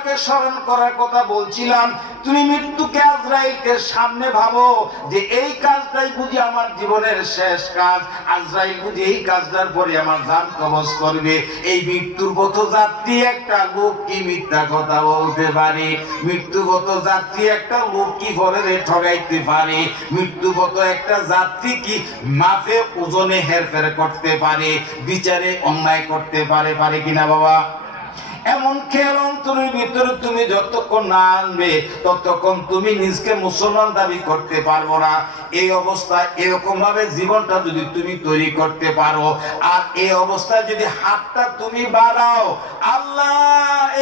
তোমাকে স্মরণ করার কথা বলছিলাম। তুমি মৃত্যুকে আজরাইলকে সামনে ভাবো যে এই কাজটাই বুঝি আমার জীবনের শেষ কাজ, আজরাইল বুঝি এই কাজটার পরে আমার জান কবজ করবে। এই মৃত্যুগত যাত্রী একটা লোক কি মিথ্যা কথা বলতে পারে? মৃত্যুগত যাত্রী একটা লোক কি পরে ঠগাইতে পারে? মৃত্যুগত একটা যাত্রী কি মাপে ওজনে হেরফের করতে পারে? বিচারে অন্যায় করতে পারে কিনা বাবা? এমন খেয়াল অন্তরের ভিতরে তুমি যতক্ষণ না আনবে ততক্ষণ তুমি নিজকে মুসলমান দাবি করতে পারবো না। এই অবস্থায় এরকম ভাবে জীবনটা যদি তুমি তৈরি করতে পারো, আর এই অবস্থায় যদি হাতটা তুমি বাড়াও, আল্লাহ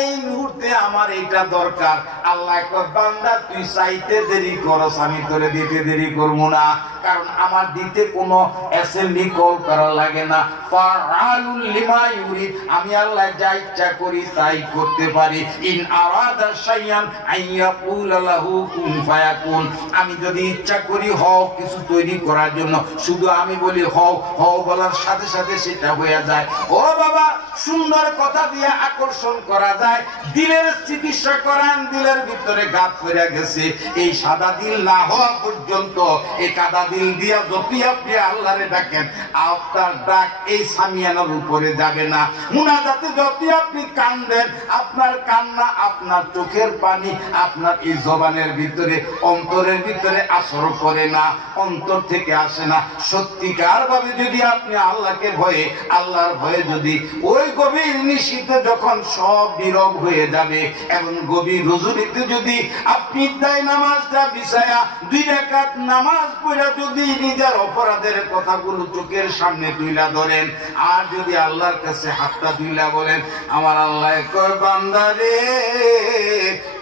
এই মুহূর্তে আমার এইটা দরকার, আল্লাহ কয় বান্দা তুই চাইতে দেরি করস, আমি তোরে দিতে দেরি করবো না, কারণ আমার দিতে কোনো অ্যাসেম্বলি কল করা লাগে না। ফাআলুল লিমা ইউরিদ, আমি আল্লাহ যা ইচ্ছা করি তাই করতে পারি। ইন আরাদা শাইআন আইয়াকুল লাহু কুন ফায়াকুন, আমি যদি ইচ্ছা করি হও কিছু তৈরি করার জন্য, শুধু আমি বলি হও, হও বলার সাথে সাথে সেটা হয়ে যায়। ও বাবা, সুন্দর কথা দিয়ে আকর্ষণ করা যায়, দিলের চিকিৎসা করান, দিলের ভিতরে গাত পড়ে গেছে, এই সাদা দিল না হওয়া পর্যন্ত এই কাদা দিল দিয়া যতই আপনি আল্লাহরে ডাকেন, আপনার ডাক এই সামিয়ানার উপরে যাবে না। মুনাজাতে যতই আপনি কান্দেন, আপনার কান্না, আপনার চোখের পানি আপনার এই জবানের ভিতরে, অন্তরের ভিতরে আসর করে না, অন্তর থেকে আসে না। সত্যিকার ভাবে যদি আপনি আল্লাহকে ভয়ে, আল্লাহর ভয়ে যদি ওই গভীর নিশীথে যখন সব নীরব হয়ে যাবে এবং গভীর রজনীতে যদি আপনি তাই নামাজটা বিছায়া 2 রাকাত নামাজ পড়া যদি নিজের অপরাধের কথাগুলো চোখের সামনে তুইলা ধরেন, আর যদি আল্লাহর কাছে হাতটা তুইলা বলেন, আমার আল্লাহ কয় বান্দা রে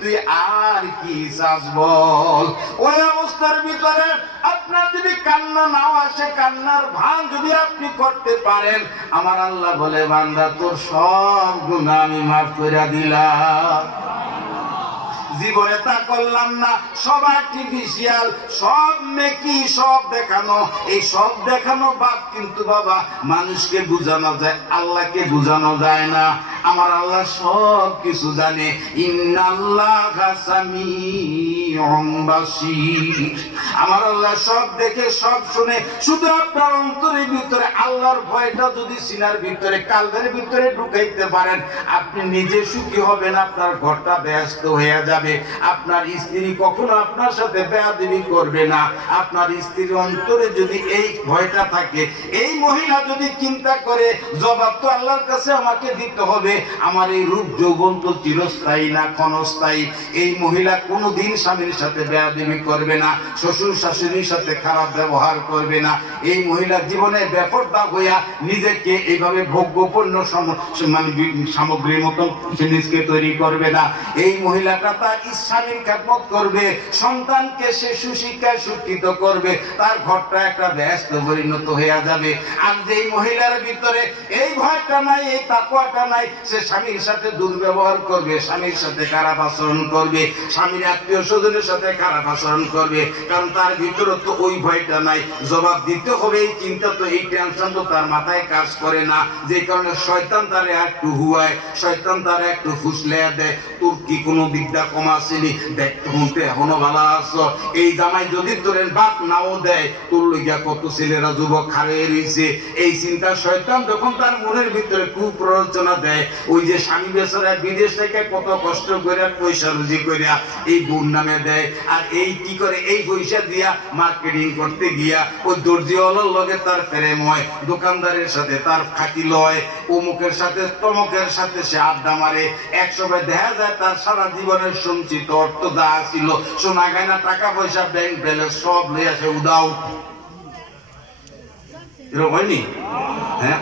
তুই আর কি চাস বল। ওই অবস্থার ভিতরে আপনার যদি কান্না নাও আসে, কান্নার ভান যদি আপনি করতে পারেন, আমার আল্লাহ বলে বান্দা তোর সব গুনাহ আমি মাফ করে দিলাম। জীবনে তা করলাম না, সব আর্টিফিশিয়াল, সব মেকি, সব দেখানো, এই সব দেখানো বাদ, কিন্তু বাবা মানুষকে বুঝানো যায়, আল্লাহকে বুঝানো যায় না। আমার আল্লাহ সব কিছু জানে। ইন্নাল্লাহা সামিউন বাসীর, আমার আল্লাহ সব দেখে সব শুনে। শুধু আপনার অন্তরের ভিতরে আল্লাহর ভয়টা যদি সিনার ভিতরে, কালবের ভিতরে ঢুকাইতে পারেন, আপনি নিজে সুখী হবেন, আপনার ঘরটা ব্যস্ত হয়ে যাবে। আপনার স্ত্রী কখনো আপনার সাথে বেয়াদবি করবে না। আপনার স্ত্রীর অন্তরে যদি এই ভয়টা থাকে, এই মহিলা যদি চিন্তা করে জবাব তো আল্লাহর কাছে আমাকে দিতে হবে, আমার এই রূপ যৌবন তো চিরস্থায়ী না ক্ষণস্থায়ী, এই মহিলা কোনোদিন স্বামীর সাথে বেয়াদবি করবে না, শ্বশুর শাশুড়ির সাথে খারাপ ব্যবহার করবে না, এই মহিলা জীবনে বেপরদা হইয়া নিজেকে এইভাবে ভোগ্যপূর্ণ সামগ্রীর মতন জিনিসকে তৈরি করবে না। এই মহিলাটা তার স্বামীর খেদমত করবে, সন্তানকে সে সুশিক্ষায় শিক্ষিত করবে, তার ঘরটা একটা ব্যস্ত পরিণত হয়ে যাবে। আর যেই মহিলার ভিতরে এই ভয়টা নাই, এই তাকওয়াটা নাই, সে স্বামীর সাথে দুর্ব্যবহার করবে, স্বামীর সাথে খারাপ আচরণ করবে, স্বামীর আত্মীয় স্বজনের সাথে খারাপ আচরণ করবে, কারণ তার ভিতরে তো ওই ভয়টা নাই। জবাব দিতে হবে এই চিন্তা, তো এই টেনশন তো তার মাথায় কাজ করে না, যে কারণে শয়তান তারে একটু হুয়ায়, শয়তান তারে একটু ফুসলে দেয়, তোর কি কোনো দিকটা কম আসেনি, দেখতে শুনতে এখনো ভালো আছো। এই জামাই যদি তোর বাপ নাও দেয়, তোর লইয়া কত ছেলেরা যুবক খারে রয়েছে, এই চিন্তা শয়তান যখন তার মনের ভিতরে কুপ্ররোচনা দেয়, ওই যে স্বামী বেচারা বিদেশ থেকে কত কষ্ট করে পয়সা রুজি করে এই বোন নামে দেয়, আর এই কি করে এই পয়সা দিয়া মার্কেটিং করতে গিয়া ওই দর্জিওয়ালার লগে তার প্রেম হয়, দোকানদারের সাথে তার খাতি লয়, অমুকের সাথে তমুকের সাথে সে আড্ডা মারে। একসময় দেখা যায় তার সারা জীবনের সঞ্চিত অর্থ যা ছিল, সোনা গয়না টাকা পয়সা ব্যাংক ব্যালেন্স সব লইয়া সে উদাও। এরকম হয়নি? হ্যাঁ,